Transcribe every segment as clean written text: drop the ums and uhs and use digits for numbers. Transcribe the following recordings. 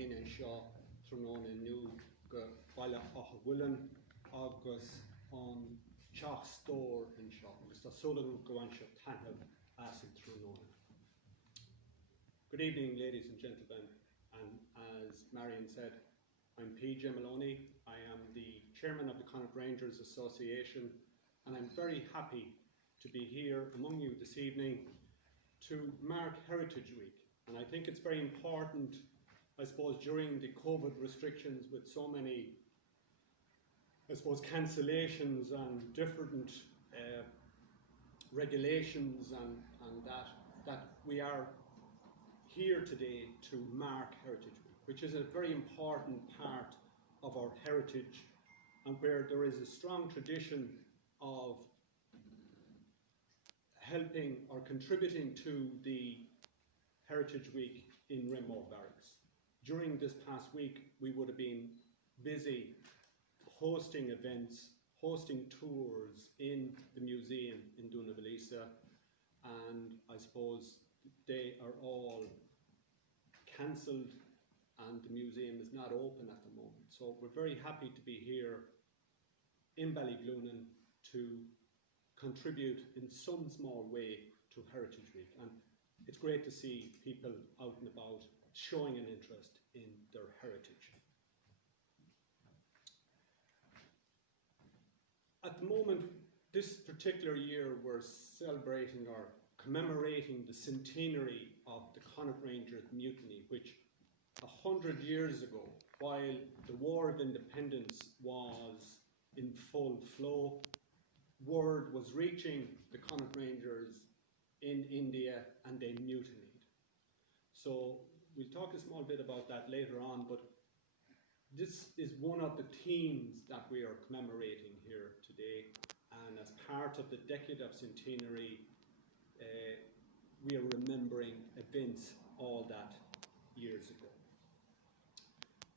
Haine Shaw Trunona New go Ballyglunin agus on Chach Store in Shaw agus the Solon Goansha Tanhab as in Trunona. Good evening, ladies and gentlemen, and as Marion said, I'm PJ Maloney. I am the chairman of the Connaught Rangers Association, and I'm very happy to be here among you this evening to mark Heritage Week. And I think it's very important, I suppose, during the COVID restrictions with so many, I suppose, cancellations and different regulations and that we are here today to mark Heritage Week, which is a very important part of our heritage and where there is a strong tradition of helping or contributing to the Heritage Week in Renmore Barracks. During this past week, we would have been busy hosting events, hosting tours in the museum in Doonavillisa, and I suppose they are all cancelled and the museum is not open at the moment. So we're very happy to be here in Ballyglunin to contribute in some small way to Heritage Week. And it's great to see people out and about showing an interest in their heritage. At the moment, this particular year, we're celebrating or commemorating the centenary of the Connaught Rangers Mutiny, which 100 years ago, while the War of Independence was in full flow, word was reaching the Connaught Rangers in India and they mutinied. So we'll talk a small bit about that later on, but this is one of the themes that we are commemorating here today, and as part of the decade of centenary, we are remembering events all that years ago.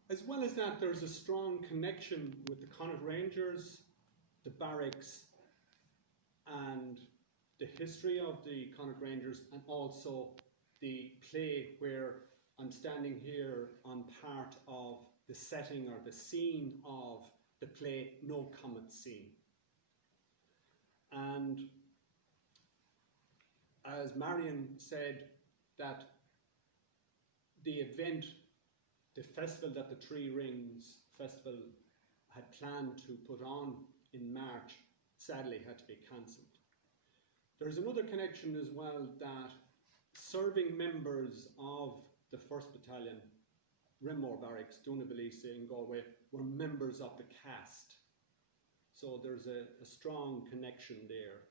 As well as that, there's a strong connection with the Connaught Rangers, the barracks, and the history of the Connaught Rangers, and also the play where I'm standing here on part of the setting or the scene of the play No Comet Scene. And as Marion said, that the event, the festival that the Three Rings Festival had planned to put on in March, sadly had to be cancelled. There's another connection as well, that serving members of the 1st Battalion, Renmore Barracks, Doonavillisa in Galway, were members of the cast. So there's a strong connection there.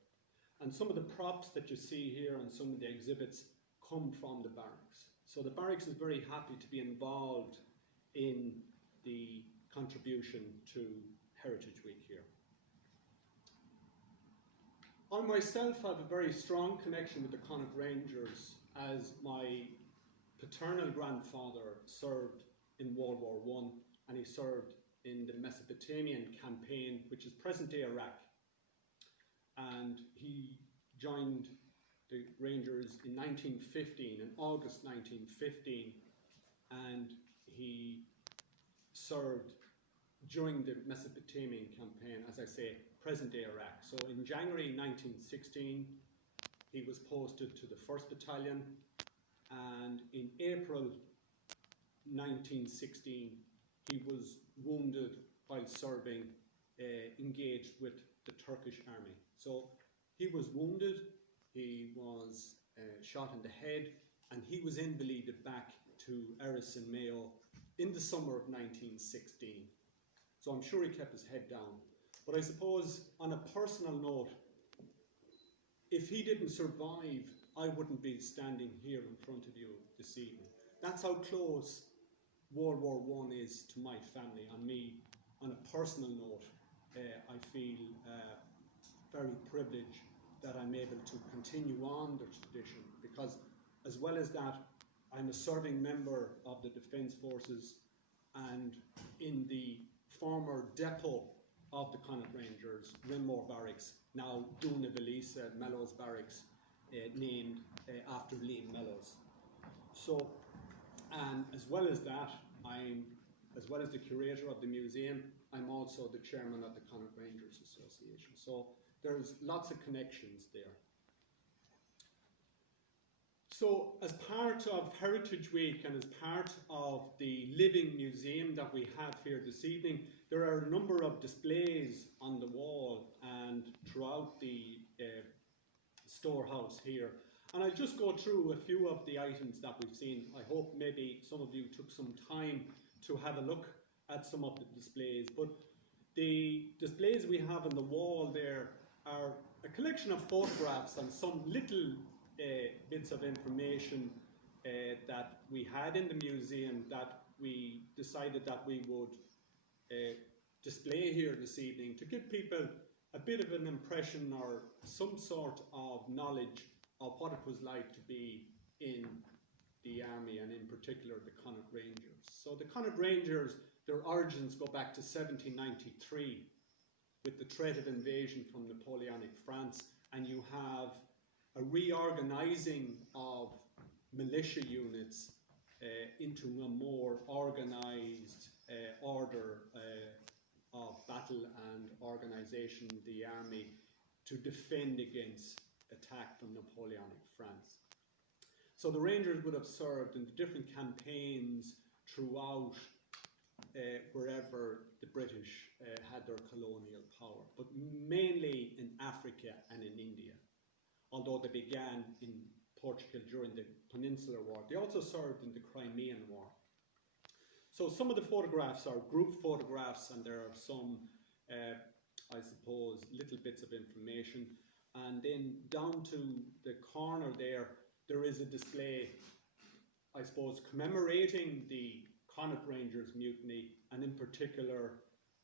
And some of the props that you see here and some of the exhibits come from the barracks. So the barracks is very happy to be involved in the contribution to Heritage Week here. I myself have a very strong connection with the Connaught Rangers, as my paternal grandfather served in World War I, and he served in the Mesopotamian campaign, which is present-day Iraq. And he joined the Rangers in 1915, in August 1915, and he served during the Mesopotamian campaign, as I say, present-day Iraq. So in January 1916, he was posted to the 1st Battalion, and in April 1916, he was wounded while serving, engaged with the Turkish army. So he was wounded, he was shot in the head, and he was invalided back to Erris and Mayo in the summer of 1916. So I'm sure he kept his head down. But I suppose, on a personal note, if he didn't survive, I wouldn't be standing here in front of you this evening. That's how close World War I is to my family. And me, on a personal note, I feel very privileged that I'm able to continue on the tradition, because as well as that, I'm a serving member of the Defence Forces, and in the former depot of the Connaught Rangers, Renmore Barracks, now Doonavillisa Mellows Barracks, named after Liam Mellows. So, and as well as that, as well as the curator of the museum, I'm also the chairman of the Connaught Rangers Association. So there's lots of connections there. So as part of Heritage Week and as part of the living museum that we have here this evening, there are a number of displays on the wall and throughout the storehouse here. And I'll just go through a few of the items that we've seen. I hope maybe some of you took some time to have a look at some of the displays. But the displays we have on the wall there are a collection of photographs and some little bits of information that we had in the museum that we decided that we would display here this evening to give people a bit of an impression or some sort of knowledge of what it was like to be in the army, and in particular the Connaught Rangers. So the Connaught Rangers, their origins go back to 1793 with the threat of invasion from Napoleonic France, and you have a reorganising of militia units into a more organised order of battle and organisation, the army, to defend against attack from Napoleonic France. So the Rangers would have served in the different campaigns throughout wherever the British had their colonial power, but mainly in Africa and in India. Although they began in Portugal during the Peninsular War, they also served in the Crimean War. So some of the photographs are group photographs, and there are some, I suppose, little bits of information. And then down to the corner there, there is a display, I suppose, commemorating the Connaught Rangers mutiny, and in particular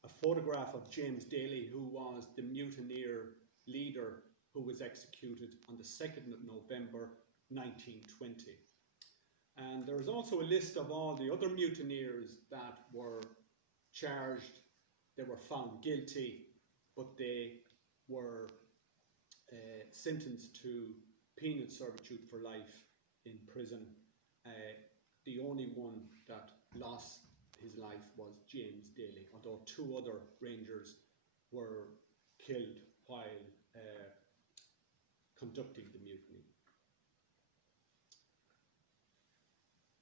a photograph of James Daly, who was the mutineer leader who was executed on the 2nd of November 1920. And there is also a list of all the other mutineers that were charged. They were found guilty, but they were sentenced to penal servitude for life in prison. The only one that lost his life was James Daly, although 2 other Rangers were killed while conducting the mutiny.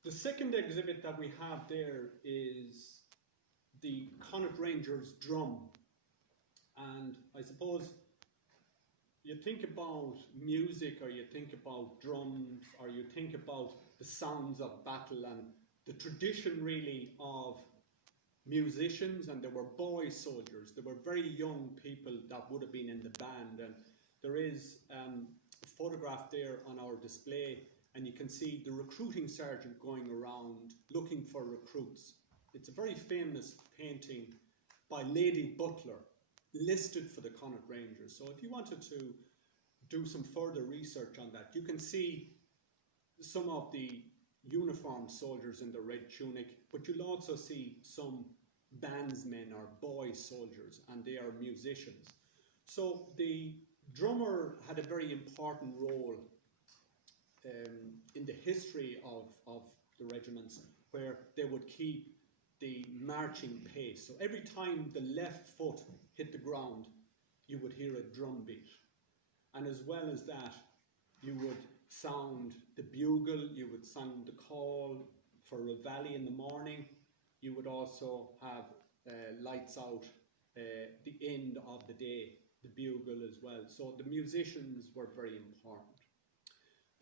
The second exhibit that we have there is the Connaught Rangers drum. And I suppose you think about music, or you think about drums, or you think about the sounds of battle and the tradition really of musicians, and there were boy soldiers, there were very young people that would have been in the band. And there is a photograph there on our display, and you can see the recruiting sergeant going around looking for recruits. It's a very famous painting by Lady Butler, listed for the Connaught Rangers. So if you wanted to do some further research on that, you can see some of the uniformed soldiers in the red tunic, but you'll also see some bandsmen or boy soldiers, and they are musicians. So the drummer had a very important role in the history of the regiments, where they would keep the marching pace. So every time the left foot hit the ground, you would hear a drum beat. And as well as that, you would sound the bugle, you would sound the call for reveille in the morning. You would also have lights out the end of the day, the bugle as well. So the musicians were very important.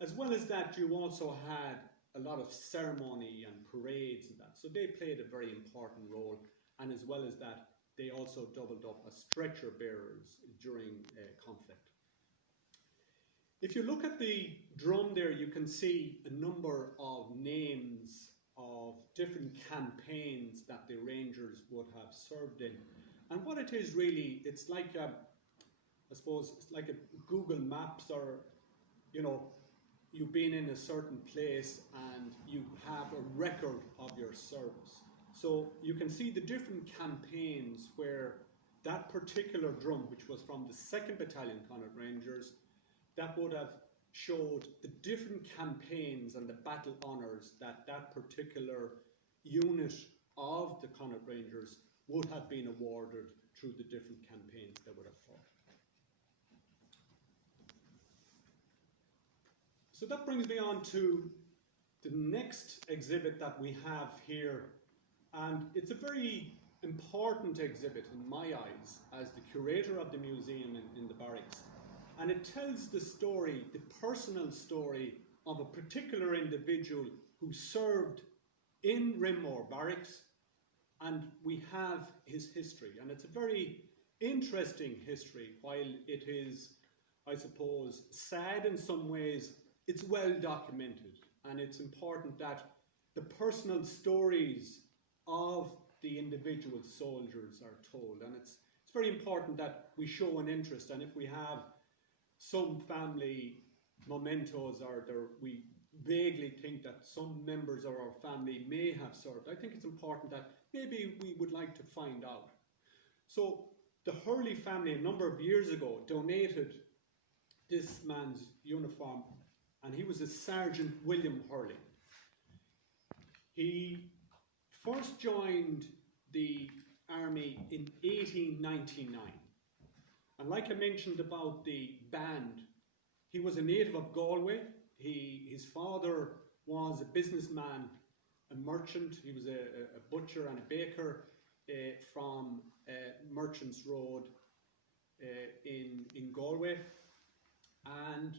As well as that, you also had a lot of ceremony and parades and that. So they played a very important role. And as well as that, they also doubled up as stretcher bearers during conflict. If you look at the drum there, you can see a number of names of different campaigns that the Rangers would have served in. And what it is really, it's like a, I suppose, it's like a Google Maps, or, you know, you've been in a certain place and you have a record of your service. So you can see the different campaigns where that particular drum, which was from the 2nd Battalion Connaught Rangers, that would have showed the different campaigns and the battle honours that that particular unit of the Connaught Rangers would have been awarded through the different campaigns they would have fought. So that brings me on to the next exhibit that we have here, and it's a very important exhibit in my eyes as the curator of the museum in the barracks, and it tells the story, the personal story of a particular individual who served in Rimmore Barracks, and we have his history, and it's a very interesting history. While it is, I suppose, sad in some ways, it's well documented, and it's important that the personal stories of the individual soldiers are told, and it's very important that we show an interest. And if we have some family mementos, or we vaguely think that some members of our family may have served, I think it's important that maybe we would like to find out. So the Hurley family a number of years ago donated this man's uniform, and he was a Sergeant William Hurley. He first joined the army in 1899, and like I mentioned about the band, he was a native of Galway. His father was a businessman, a merchant. He was a butcher and a baker from Merchants Road in Galway, and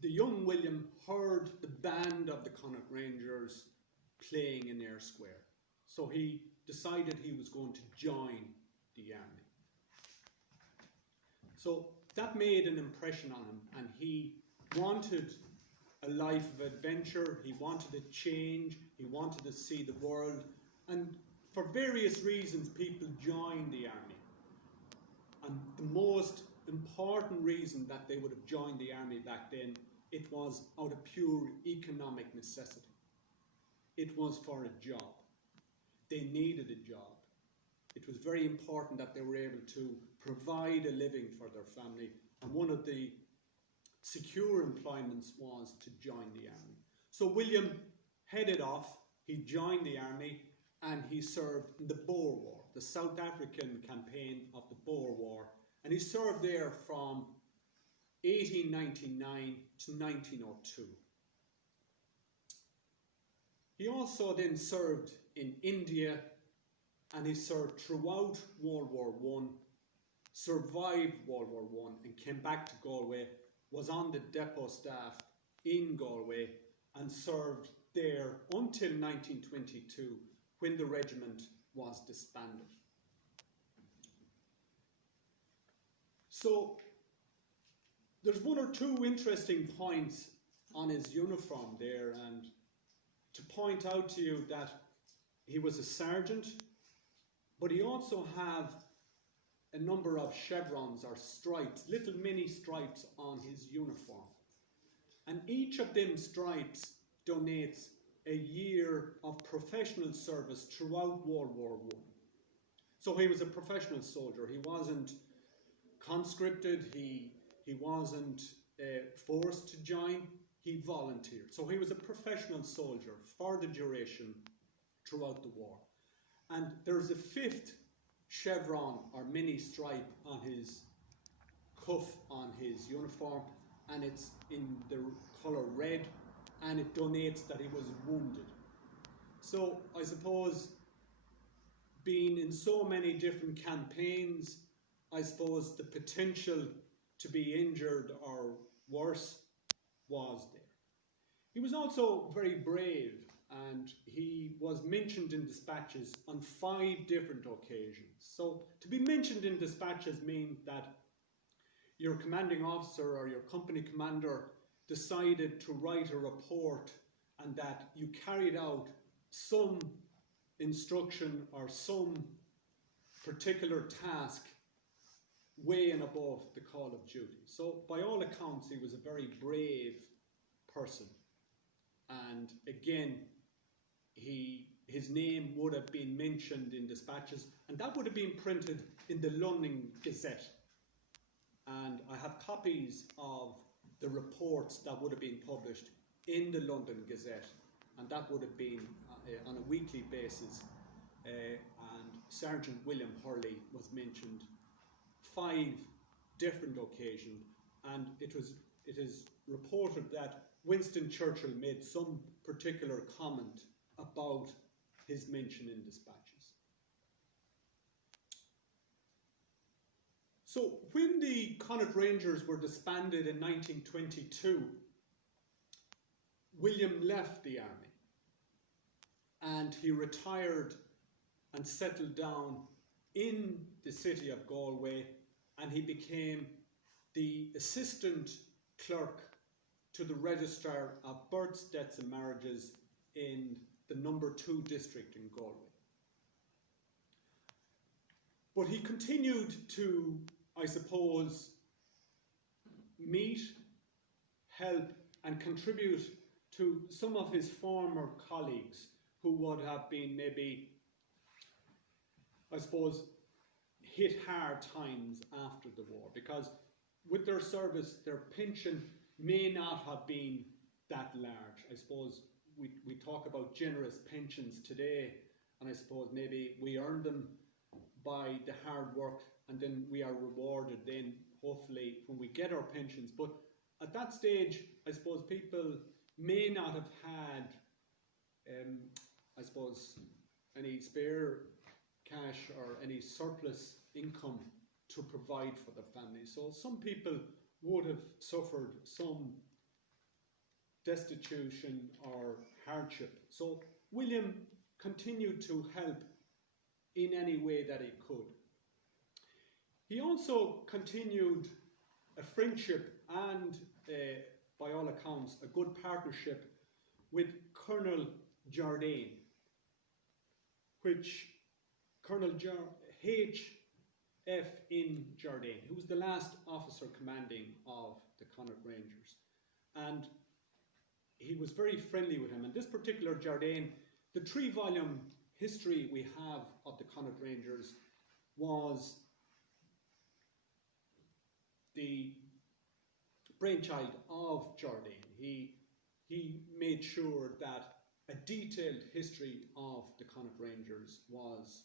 the young William heard the band of the Connaught Rangers playing in Eyre Square. So he decided he was going to join the army. So that made an impression on him, and he wanted a life of adventure, he wanted a change, he wanted to see the world, and for various reasons people joined the army. And the most important reason that they would have joined the army back then, it was out of pure economic necessity. It was for a job. They needed a job. It was very important that they were able to provide a living for their family, and one of the secure employments was to join the army. So William headed off, he joined the army, and he served in the Boer War, the South African campaign of the Boer War, and he served there from 1899 to 1902. He also then served in India, and he served throughout World War I, survived World War I, and came back to Galway, was on the depot staff in Galway, and served there until 1922, when the regiment was disbanded. So there's one or two interesting points on his uniform there, and to point out to you that he was a sergeant, but he also had a number of chevrons or stripes, little mini stripes on his uniform. And each of them stripes donates a year of professional service throughout World War I. So he was a professional soldier. He wasn't conscripted, he wasn't forced to join, he volunteered. So he was a professional soldier for the duration throughout the war. And there's a fifth chevron or mini stripe on his cuff on his uniform, and it's in the colour red, and it donates that he was wounded. So I suppose being in so many different campaigns, I suppose the potential to be injured or worse was there. He was also very brave, and he was mentioned in dispatches on 5 different occasions. So to be mentioned in dispatches means that your commanding officer or your company commander decided to write a report, and that you carried out some instruction or some particular task way and above the call of duty. So by all accounts, he was a very brave person. And again, his name would have been mentioned in dispatches, and that would have been printed in the London Gazette. And I have copies of the reports that would have been published in the London Gazette, and that would have been on a weekly basis. and Sergeant William Hurley was mentioned 5 different occasions, and it is reported that Winston Churchill made some particular comment about his mention in dispatches. So when the Connaught Rangers were disbanded in 1922, William left the army and he retired and settled down in the city of Galway, and he became the assistant clerk to the Registrar of Births, Deaths and Marriages in the number 2 district in Galway. But he continued to, I suppose, meet, help and contribute to some of his former colleagues who would have been maybe, I suppose, hit hard times after the war, because with their service, their pension may not have been that large. I suppose we talk about generous pensions today, and I suppose maybe we earn them by the hard work, and then we are rewarded then, hopefully, when we get our pensions. But at that stage, I suppose people may not have had, I suppose, any spare cash or any surplus income to provide for their family. So some people would have suffered some destitution or hardship. So William continued to help in any way that he could. He also continued a friendship and, by all accounts, a good partnership with Colonel Jardine, which Colonel H.F. in Jardine, who was the last officer commanding of the Connaught Rangers. And he was very friendly with him. And this particular Jardine, the 3-volume history we have of the Connaught Rangers was the brainchild of Jardine. He made sure that a detailed history of the Connaught Rangers was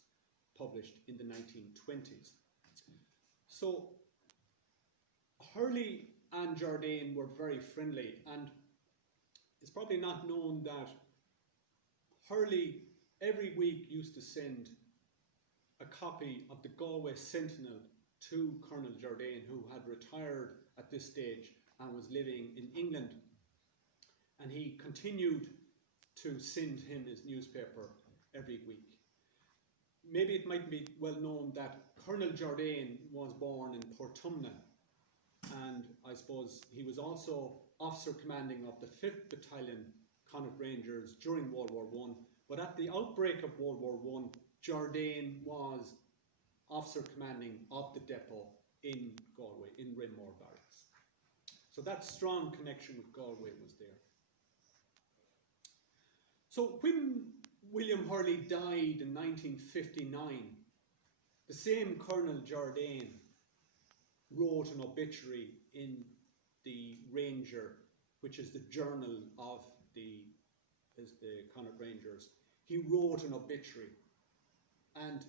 published in the 1920s. So Hurley and Jardine were very friendly, and it's probably not known that Hurley every week used to send a copy of the Galway Sentinel to Colonel Jardine, who had retired at this stage and was living in England, and he continued to send him his newspaper every week. Maybe it might be well known that Colonel Jardine was born in Portumna, and I suppose he was also officer commanding of the 5th Battalion Connaught Rangers during World War I, but at the outbreak of World War I, Jardine was officer commanding of the depot in Galway, in Rinmore Barracks. So that strong connection with Galway was there. So when William Hurley died in 1959, the same Colonel Jardine wrote an obituary in the Ranger, which is the journal of the Connaught Rangers. He wrote an obituary, and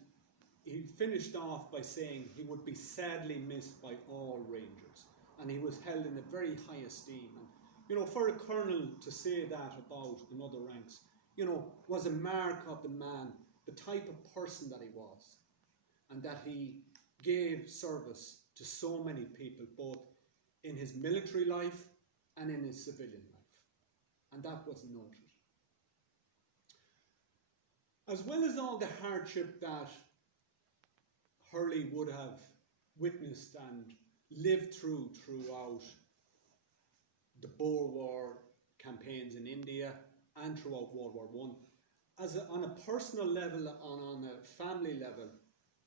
he finished off by saying he would be sadly missed by all Rangers, and he was held in a very high esteem. And, you know, for a colonel to say that about another ranks, you know, was a mark of the man, the type of person that he was, and that he gave service to so many people, both in his military life and in his civilian life. And that was noted. As well as all the hardship that Hurley would have witnessed and lived throughout the Boer War campaigns in India and throughout World War I, on a personal level and on a family level,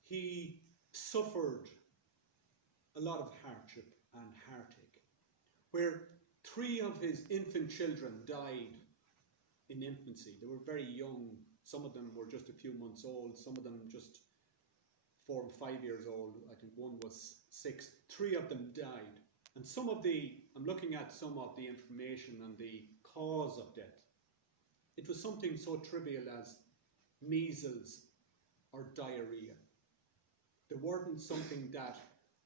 he suffered a lot of hardship and heartache, where 3 of his infant children died in infancy. They were very young. Some of them were just a few months old, some of them just 4 and 5 years old. I think one was 6. 3 of them died. And I'm looking at some of the information on the cause of death. It was something so trivial as measles or diarrhea. There weren't something that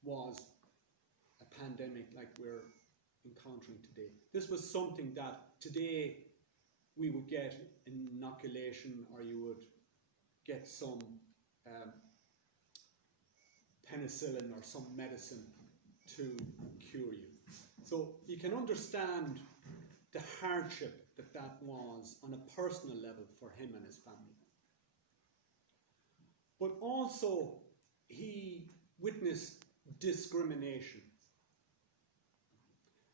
was a pandemic like we're encountering today. This was something that today we would get inoculation, or you would get some penicillin or some medicine to cure you. So you can understand the hardship that was on a personal level for him and his family. But also he witnessed discrimination.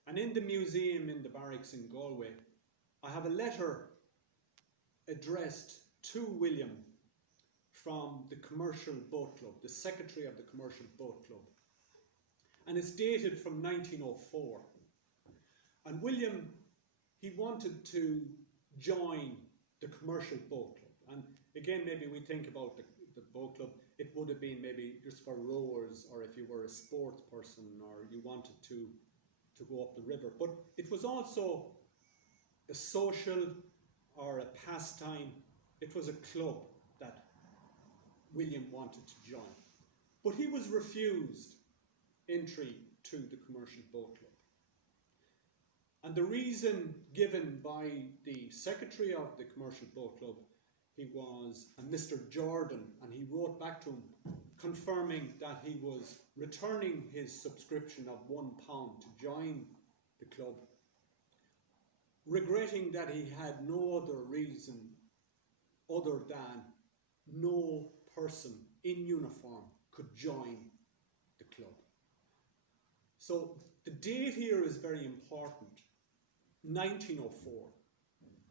And in the museum in the barracks in Galway, I have a letter addressed to William from the Commercial Boat Club, the secretary of the Commercial Boat Club. And it's dated from 1904. And William, he wanted to join the Commercial Boat Club. And again, maybe we think about the boat club, it would have been maybe just for rowers, or if you were a sports person, or you wanted to go up the river. But it was also a social or a pastime. It was a club that William wanted to join. But he was refused entry to the Commercial Boat Club. And the reason given by the secretary of the Commercial Boat Club, he was a Mr. Jordan, and he wrote back to him confirming that he was returning his subscription of £1 to join the club, regretting that he had no other reason other than no person in uniform could join the club. So the date here is very important. 1904,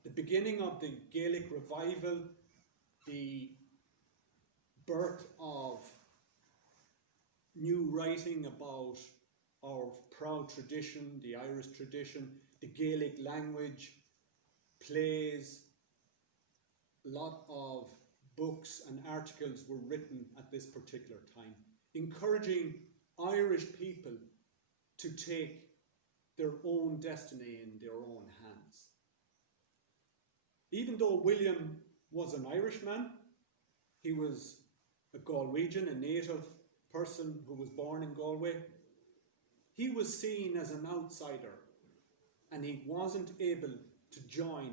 the beginning of the Gaelic revival, the birth of new writing about our proud tradition, the Irish tradition, the Gaelic language, plays, a lot of books and articles were written at this particular time, encouraging Irish people to take their own destiny in their own hands. Even though William was an Irishman, he was a Galwegian, a native person who was born in Galway, he was seen as an outsider, and he wasn't able to join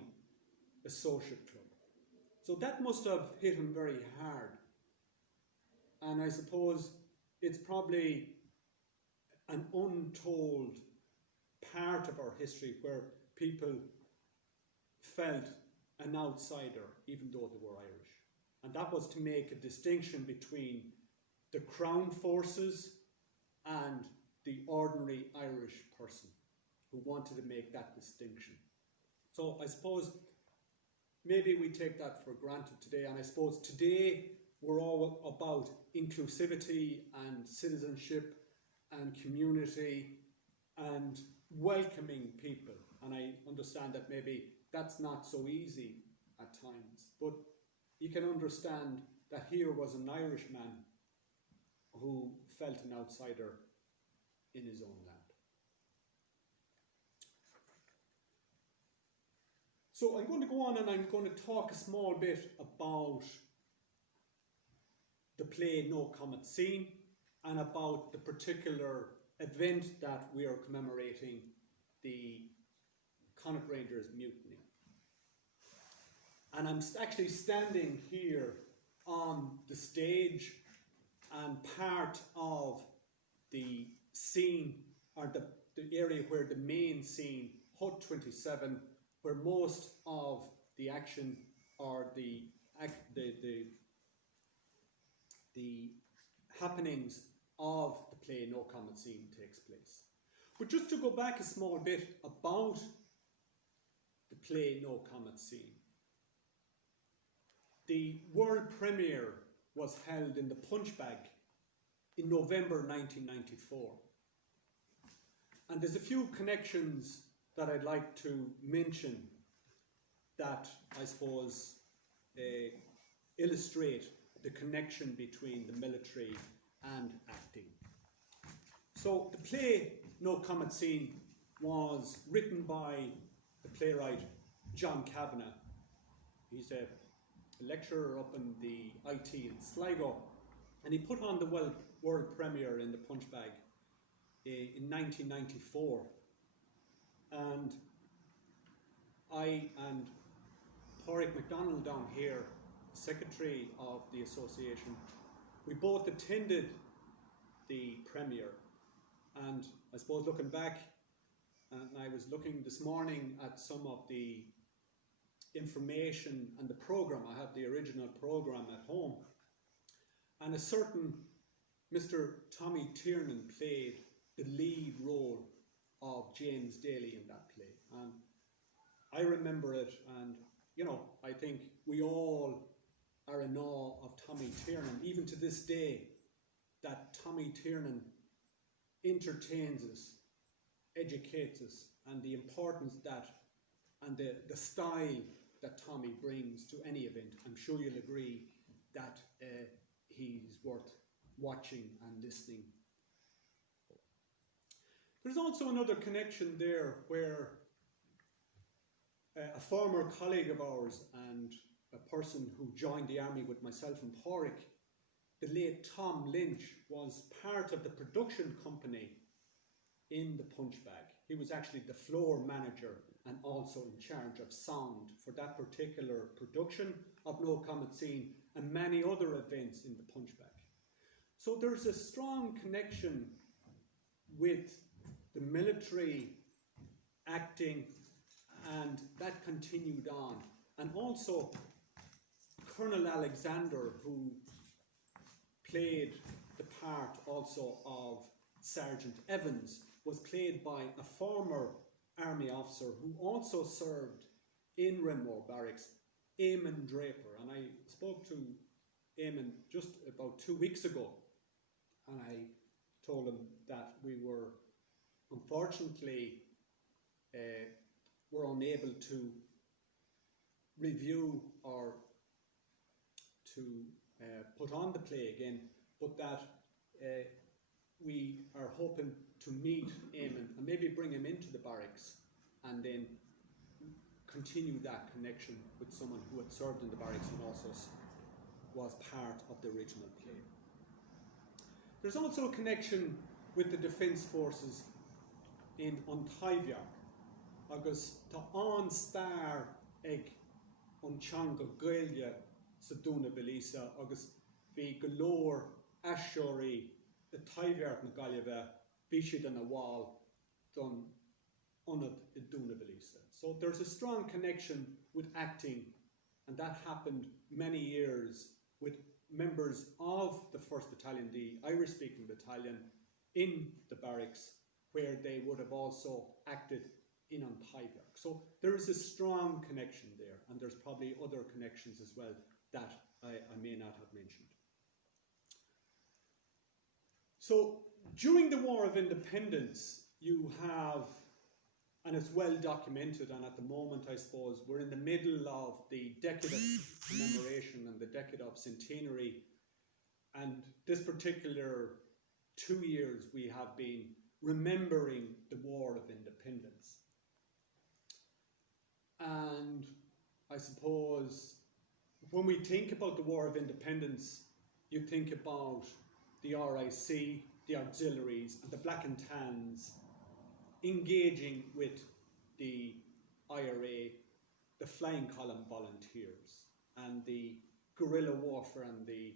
a social club. So that must have hit him very hard. And I suppose it's probably an untold part of our history where people felt an outsider even though they were Irish. And that was to make a distinction between the Crown forces and the ordinary Irish person who wanted to make that distinction. So I suppose maybe we take that for granted today, and I suppose today we're all about inclusivity and citizenship and community and welcoming people. And I understand that maybe that's not so easy at times, but you can understand that here was an Irishman who felt an outsider in his own land. So I'm going to go on and I'm going to talk a small bit about the play No Comet Scene and about the particular event that we are commemorating, the Connaught Rangers Mutiny. And I'm actually standing here on the stage, and part of the scene, or the area where the main scene, Hut 27, where most of the action or the happenings of the play No Comet Scene takes place. But just to go back a small bit about the play No Comet Scene. The world premiere was held in the Punch Bag in November 1994. And there's a few connections that I'd like to mention that I suppose illustrate the connection between the military and acting. So the play No Comet Scene was written by the playwright John Kavanagh. He's a lecturer up in the IT in Sligo, and he put on the world premiere in the Punch Bag in 1994. And I and Pádraig MacDonald down here, secretary of the association, we both attended the premiere. And I suppose looking back, and I was looking this morning at some of the information and the programme. I have the original programme at home, and a certain Mr. Tommy Tiernan played the lead role of James Daly in that play, and I remember it, and you know, I think we all are in awe of Tommy Tiernan, even to this day, that Tommy Tiernan entertains us, educates us, and the importance that, and the style that Tommy brings to any event. I'm sure you'll agree that he's worth watching and listening. There's also another connection there where a former colleague of ours and a person who joined the army with myself and Pádraig, the late Tom Lynch, was part of the production company in the Punch Bag. He was actually the floor manager and also in charge of sound for that particular production of No Comet Scene and many other events in the Punch Bag. So there's a strong connection with the military acting, and that continued on. And also Colonel Alexander, who played the part also of Sergeant Evans, was played by a former army officer who also served in Renmore Barracks, Eamon Draper. And I spoke to Eamon just about 2 weeks ago, and I told him that we were unfortunately were unable to review or to put on the play again, but that we are hoping to meet Eamon and maybe bring him into the barracks and then continue that connection with someone who had served in the barracks and also was part of the original play. There's also a connection with the Defence Forces in Ontaivia, agus tá an star ag an teanga Gaeilge sa dúna Bhilíosa, agus bhí go leor aisteoirí the Taiveart na Gaillimhe bhí siad an a bháil don ionad I dúna Bhilíosa. So there's a strong connection with acting, and that happened many years with members of the 1st Battalion, the Irish-speaking battalion, in the barracks, where they would have also acted in Ontaivia. So there is a strong connection there, and there's probably other connections as well that I may not have mentioned. So during the War of Independence, you have, and it's well documented, and at the moment I suppose we're in the middle of the decade of commemoration and the decade of centenary, and this particular 2 years we have been remembering the War of Independence. And I suppose when we think about the War of Independence, you think about the RIC, the auxiliaries, and the Black and Tans engaging with the IRA, the Flying Column volunteers, and the guerrilla warfare and the,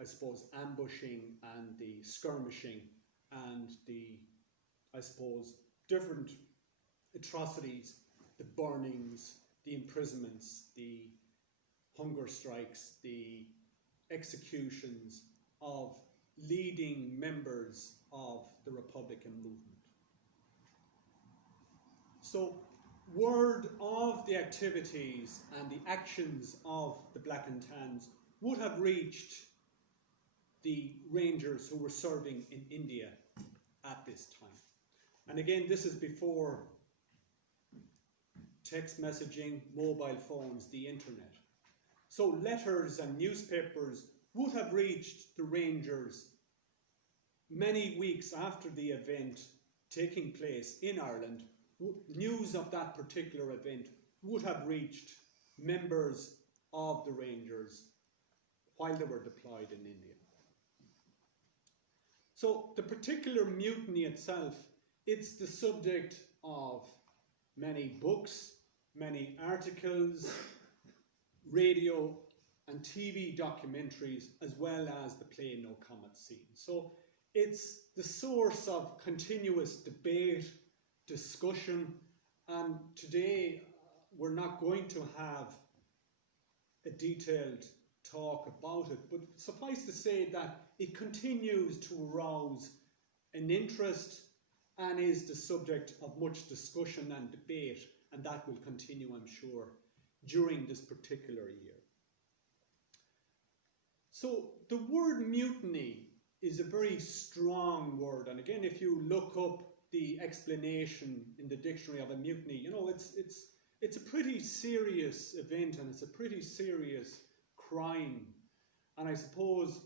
I suppose, ambushing and the skirmishing and the, I suppose, different atrocities, the burnings, the imprisonments, the hunger strikes, the executions of leading members of the Republican movement. So word of the activities and the actions of the Black and Tans would have reached the Rangers who were serving in India at this time. And again, this is before text messaging, mobile phones, the internet. So letters and newspapers would have reached the Rangers many weeks after the event taking place in Ireland. News of that particular event would have reached members of the Rangers while they were deployed in India. So the particular mutiny itself, it's the subject of many books, many articles, radio and TV documentaries, as well as the play No Comet scene. So it's the source of continuous debate, discussion, and today we're not going to have a detailed talk about it, but suffice to say that it continues to arouse an interest and is the subject of much discussion and debate, and that will continue, I'm sure, during this particular year. So the word mutiny is a very strong word, and again, if you look up the explanation in the dictionary of a mutiny, you know, it's a pretty serious event and it's a pretty serious crime. And I suppose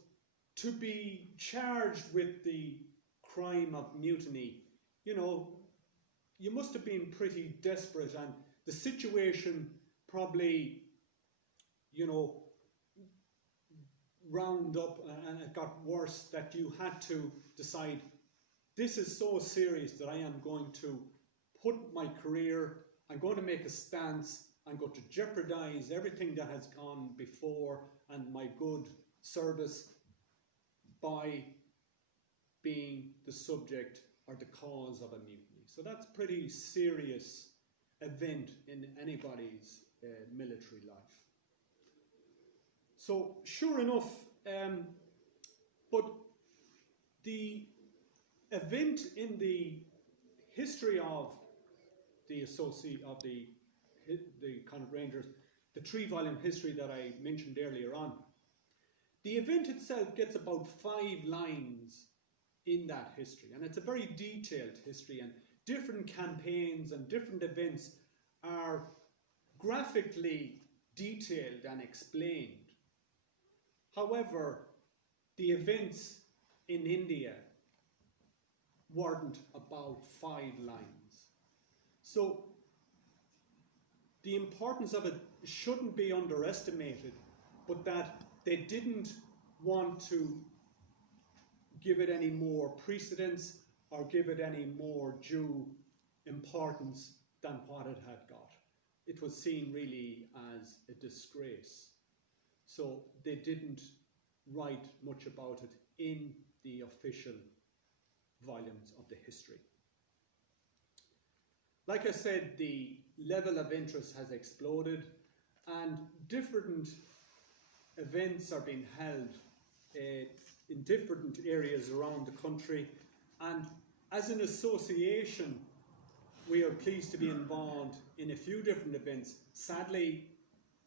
to be charged with the crime of mutiny, you know, you must have been pretty desperate, and the situation probably, you know, round up and it got worse, that you had to decide, this is so serious that I am going to put my career, I'm going to make a stance, I'm going to jeopardize everything that has gone before and my good service by being the subject or the cause of a mutiny. So that's a pretty serious event in anybody's military life. So sure enough, but the event in the history of the Connaught Rangers, the 3-volume history that I mentioned earlier on, the event itself gets about 5 lines in that history, and it's a very detailed history, and different campaigns and different events are graphically detailed and explained. However, the events in India weren't about 5 lines. So the importance of it shouldn't be underestimated, but that they didn't want to give it any more precedence or give it any more due importance than what it had got. It was seen really as a disgrace. So they didn't write much about it in the official volumes of the history. Like I said, the level of interest has exploded, and different events are being held in different areas around the country, and as an association we are pleased to be involved in a few different events. Sadly,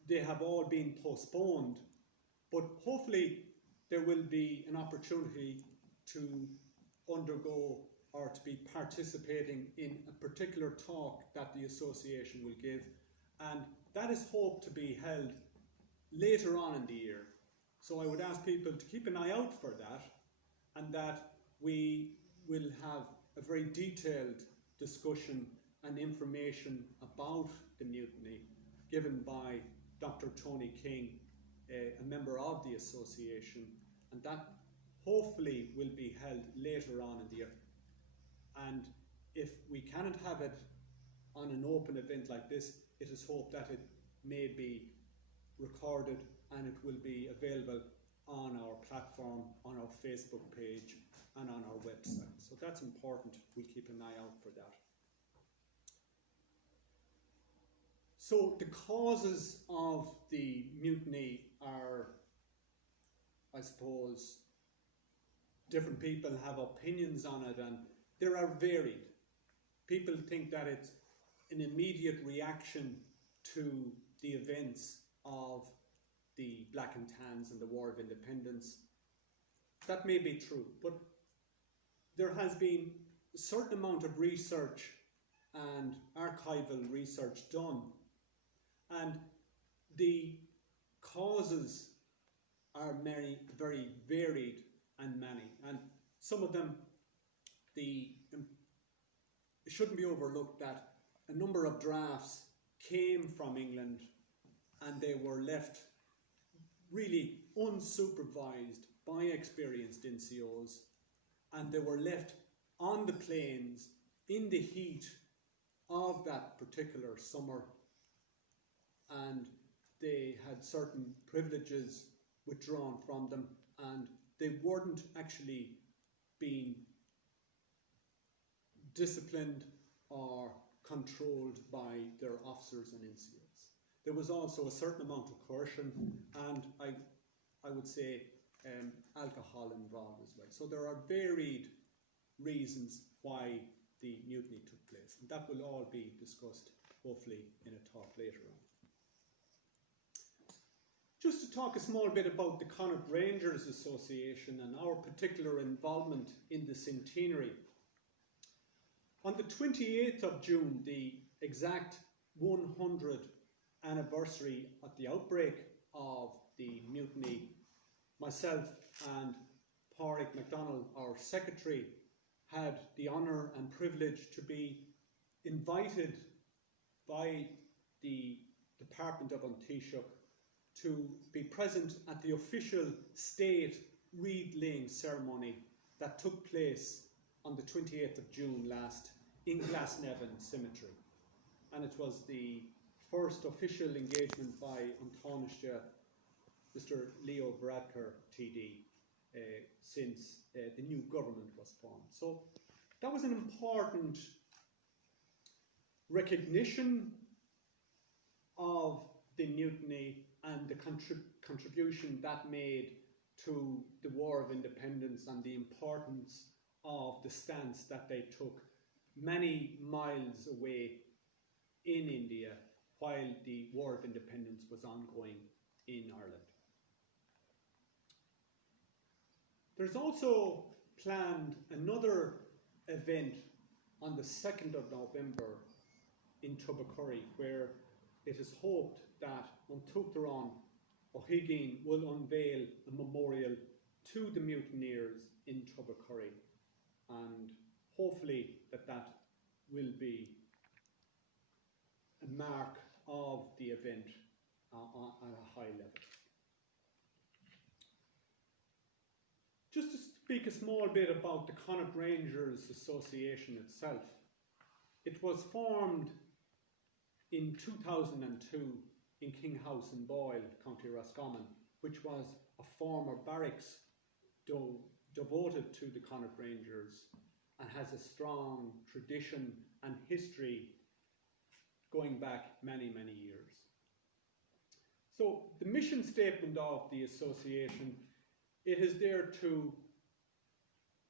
they have all been postponed, but hopefully there will be an opportunity to undergo or to be participating in a particular talk that the association will give, and that is hoped to be held later on in the year. So I would ask people to keep an eye out for that, and that we will have a very detailed discussion and information about the mutiny given by Dr. Tony King, a member of the association, and that hopefully will be held later on in the year. And if we cannot have it on an open event like this, it is hoped that it may be recorded and it will be available on our platform, on our Facebook page and on our website. So that's important. We'll keep an eye out for that. So the causes of the mutiny are, I suppose, different people have opinions on it, and they are varied. People think that it's an immediate reaction to the events of the Black and Tans and the War of Independence. That may be true, but there has been a certain amount of research and archival research done, and the causes are very varied and many, and some of them, it shouldn't be overlooked that a number of drafts came from England and they were left really unsupervised by experienced NCOs, and they were left on the plains in the heat of that particular summer, and they had certain privileges withdrawn from them, and they weren't actually being disciplined or controlled by their officers and NCOs. There was also a certain amount of coercion, and I would say alcohol involved as well. So there are varied reasons why the mutiny took place, and that will all be discussed hopefully in a talk later on. Just to talk a small bit about the Connaught Rangers Association and our particular involvement in the Centenary. On the 28th of June, the exact 100th anniversary of the outbreak of the mutiny, myself and Pádraig MacDonald, our secretary, had the honour and privilege to be invited by the Department of An Taoiseach to be present at the official state wreath-laying ceremony that took place on the 28th of June last in Glasnevin Cemetery. And it was the first official engagement by An Taoiseach, Mr. Leo Varadkar, TD, since the new government was formed. So that was an important recognition of the mutiny and the contribution that made to the War of Independence and the importance of the stance that they took many miles away in India while the War of Independence was ongoing in Ireland. There's also planned another event on the 2nd of November in Tubbercurry, where it is hoped that An Tuachtarán O'Higgins will unveil a memorial to the mutineers in Tubbercurry, and hopefully that will be a mark of the event on a high level. Just to speak a small bit about the Connaught Rangers Association itself. It was formed in 2002 in King House in Boyle, County Roscommon, which was a former barracks devoted to the Connaught Rangers and has a strong tradition and history going back many, many years. So the mission statement of the association, it is there to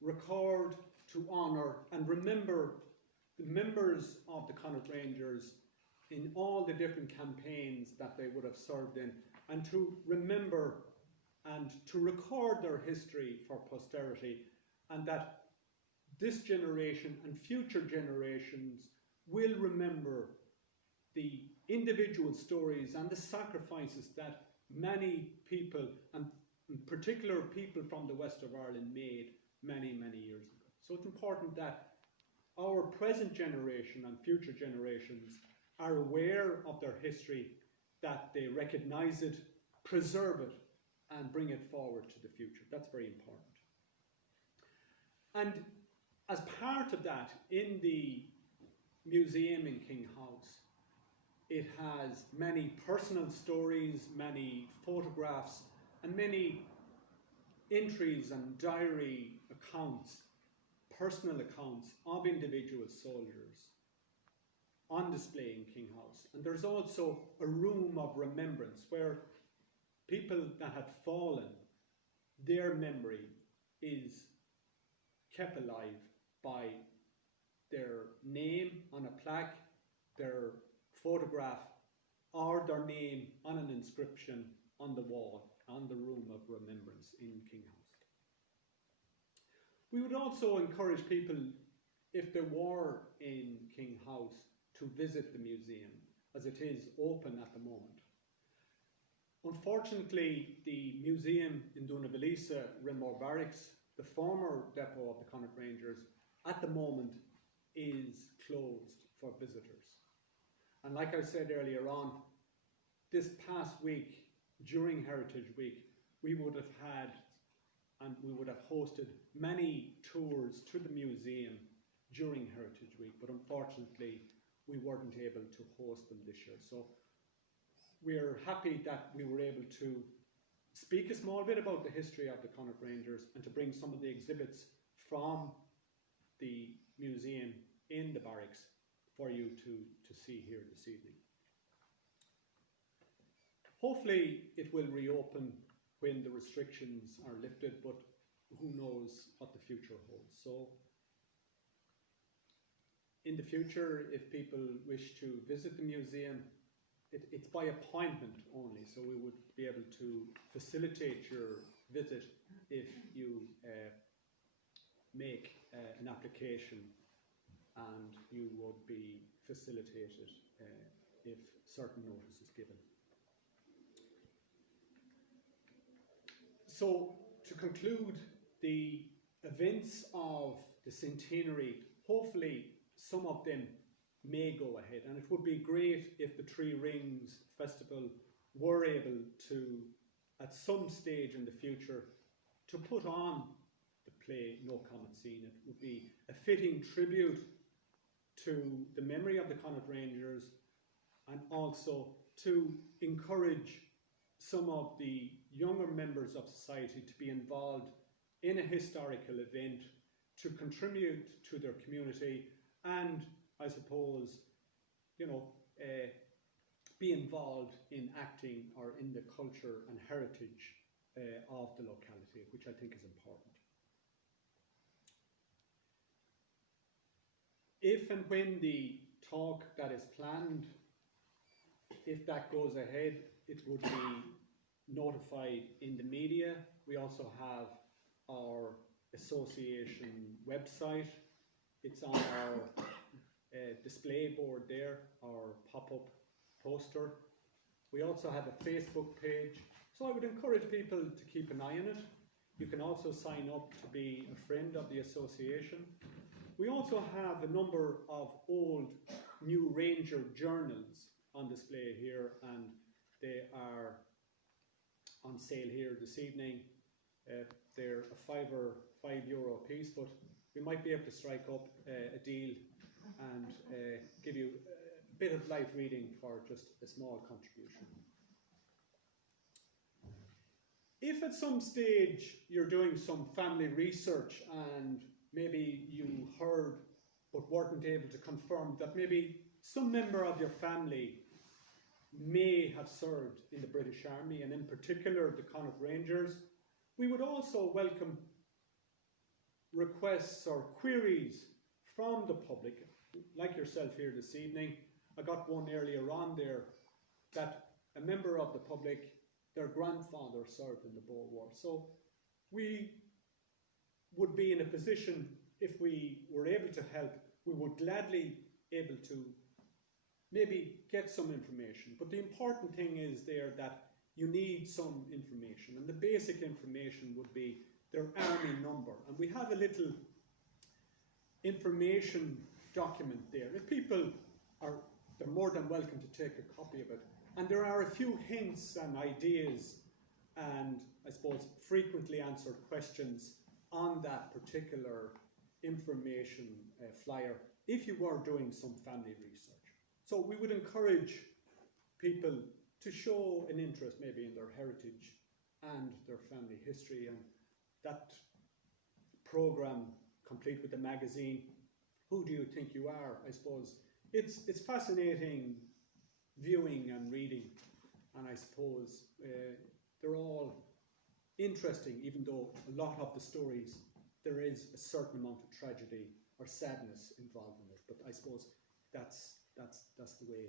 record, to honour and remember the members of the Connaught Rangers in all the different campaigns that they would have served in, and to remember and to record their history for posterity, and that this generation and future generations will remember the individual stories and the sacrifices that many people, and in particular people from the west of Ireland, made many, many years ago. So it's important that our present generation and future generations are aware of their history, that they recognise it, preserve it, and bring it forward to the future. That's very important. And as part of that, in the museum in King House, it has many personal stories, many photographs, and many entries and diary accounts, personal accounts of individual soldiers on display in King House. And there's also a room of remembrance where people that had fallen, their memory is kept alive by their name on a plaque, their photograph, or their name on an inscription on the wall, on the room of remembrance in King House. We would also encourage people, if they were in King House, to visit the museum, as it is open at the moment. Unfortunately, the museum in Doonavallisa, Rinmore Barracks, the former depot of the Connaught Rangers, at the moment is closed for visitors. And like I said earlier on, this past week, during Heritage Week, we would have had, and we would have hosted many tours to the museum during Heritage Week, but unfortunately we weren't able to host them this year. So we're happy that we were able to speak a small bit about the history of the Connaught Rangers and to bring some of the exhibits from the museum in the barracks for you to see here this evening. Hopefully it will reopen when the restrictions are lifted, but who knows what the future holds. So in the future, if people wish to visit the museum, it's by appointment only, so we would be able to facilitate your visit if you make an application, and you would be facilitated if certain notice is given. So to conclude, the events of the Centenary, hopefully some of them may go ahead, and it would be great if the Three Rings Festival were able to, at some stage in the future, to put on the play No Common Scene. It would be a fitting tribute to the memory of the Connaught Rangers, and also to encourage some of the younger members of society to be involved in a historical event, to contribute to their community, and I suppose, you know, be involved in acting or in the culture and heritage of the locality, which I think is important. If and when the talk that is planned, if that goes ahead, it would be notified in the media. We also have our association website. It's on our display board there, our pop-up poster. We also have a Facebook page, so I would encourage people to keep an eye on it. You can also sign up to be a friend of the association. We also have a number of old New Ranger journals on display here, and they are on sale here this evening. They're a €5 a piece, but we might be able to strike up a deal and give you a bit of light reading for just a small contribution. If at some stage you're doing some family research and maybe you heard but weren't able to confirm that maybe some member of your family may have served in the British Army, and in particular the Connaught Rangers, we would also welcome requests or queries from the public, like yourself here this evening. I got one earlier on there that a member of the public, their grandfather served in the Boer War. So we would be in a position, if we were able to help, we would gladly able to maybe get some information. But the important thing is there that you need some information, and the basic information would be their army number. And we have a little information document there. If people are, they're more than welcome to take a copy of it. And there are a few hints and ideas and, I suppose, frequently answered questions on that particular information flyer if you were doing some family research. So we would encourage people to show an interest maybe in their heritage and their family history, and that program, complete with the magazine, Who Do You Think You Are? I suppose it's fascinating viewing and reading, and I suppose they're all interesting, even though a lot of the stories there is a certain amount of tragedy or sadness involved in it. But I suppose that's the way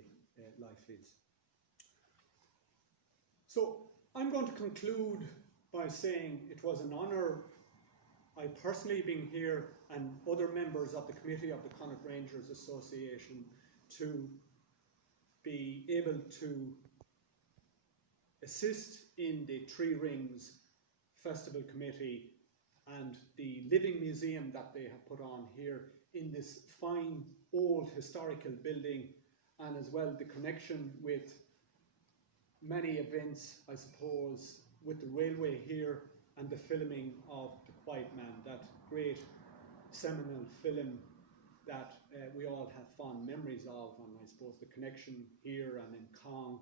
life is. So I'm going to conclude by saying it was an honour, I personally being here and other members of the committee of the Connaught Rangers Association, to be able to assist in the Three Rings Festival Committee and the living museum that they have put on here in this fine old historical building, and as well the connection with many events, I suppose, with the railway here and the filming of The Quiet Man, that great seminal film that we all have fond memories of, and I suppose the connection here and in Cong,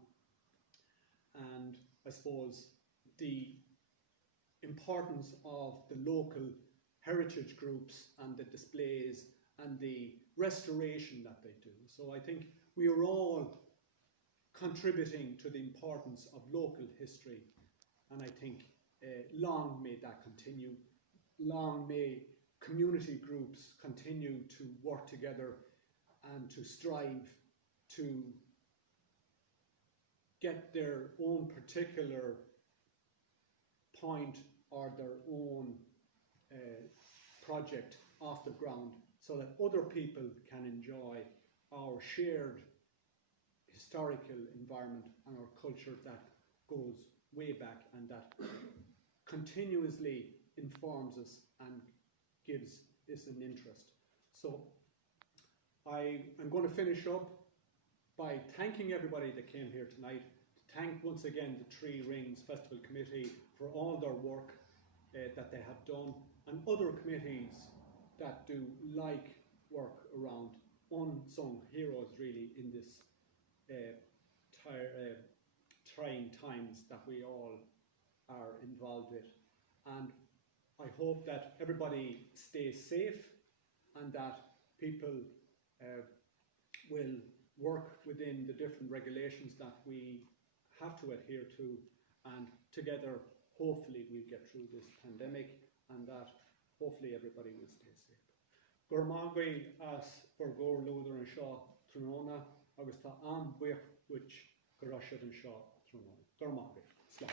and I suppose the importance of the local heritage groups and the displays and the restoration that they do. So I think we are all contributing to the importance of local history, and I think long may that continue. Long may community groups continue to work together and to strive to get their own particular point or their own project off the ground, so that other people can enjoy our shared historical environment and our culture that goes way back and that continuously informs us and gives us an interest. So I'm going to finish up by thanking everybody that came here tonight, to thank once again the Three Rings Festival Committee for all their work that they have done, and other committees that do like work around unsung heroes really in this trying times that we all are involved with. And I hope that everybody stays safe and that people will work within the different regulations that we have to adhere to, and together hopefully we'll get through this pandemic, and that hopefully everybody will stay safe. Gormagui as for Gor Luther and Shaw Tronona, agus tá an buich which Garashad and Shaw Tronona. Gormagui. Slán.